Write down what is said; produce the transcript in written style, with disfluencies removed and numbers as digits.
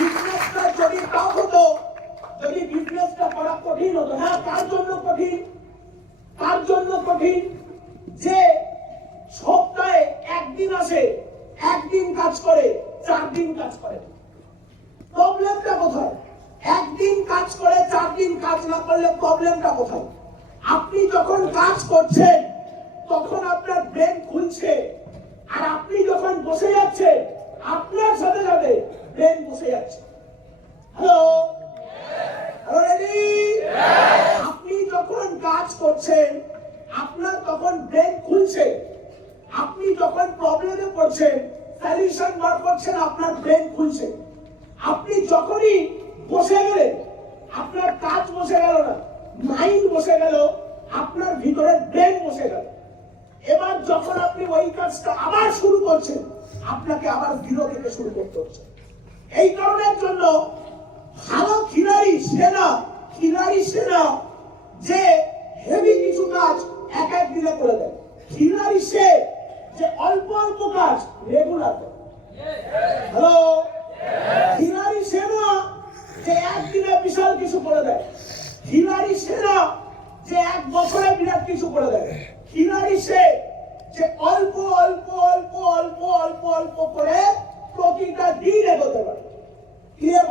বিজনেসটা যদি টাফ হতো, যদি বিজনেসটা করা কঠিন হতো, হ্যাঁ কার জন্য কঠিন? কার জন্য কঠিন? যে সপ্তাহে একদিন আসে, একদিন কাজ করে, 4 দিন কাজ করে। প্রবলেমটা কোথায়? একদিন কাজ করে 4 দিন কাজ না করলে প্রবলেমটা কোথায়? আপনি যখন কাজ করছেন তখন আপনার ব্রেন খুলছে, আর আপনি যখন বসে যাচ্ছেন আপনার সাথে সাথে ব্রেন বসে যাচ্ছে। Hello, hello ready? আপনি যখন কাজ করছেন আপনার তখন ব্রেন খুলছে, আপনি যখন প্রবলেমে পড়ছেন, সলিউশন বার করছেন, আপনার ব্রেন খুলছে। আপনি যখনই বসে গেলেন আপনার কাজ বসে গেল না, মাইন্ড বসে গেল, আপনার ভিতরে ব্রেন বসে গেল। এবার যখন আপনি ওই কাজটা আবার শুরু করছেন আপনাকে আবার জিরো থেকে শুরু করতে হচ্ছে। এই কারণের জন্য ভালো খিলাড়ি সেনা যে হেভি কিছু কাজ এক দিনে করে দেয়, খিলাড়ি সে যে অল্প অল্প কাজ রেগুলার করে। হ্যালো, খিলাড়ি সেনা যে একদিনে বিশাল কিছু করে দেয়, খিলাড়ি সেনা যে 1 বছরে বিরাট কিছু করে দেয়, খিলাড়ি সে যে অল্প অল্প অল্প অল্প অল্প অল্প করে প্রতিটা দিন এগোতে পারে। ক্লিয়ার?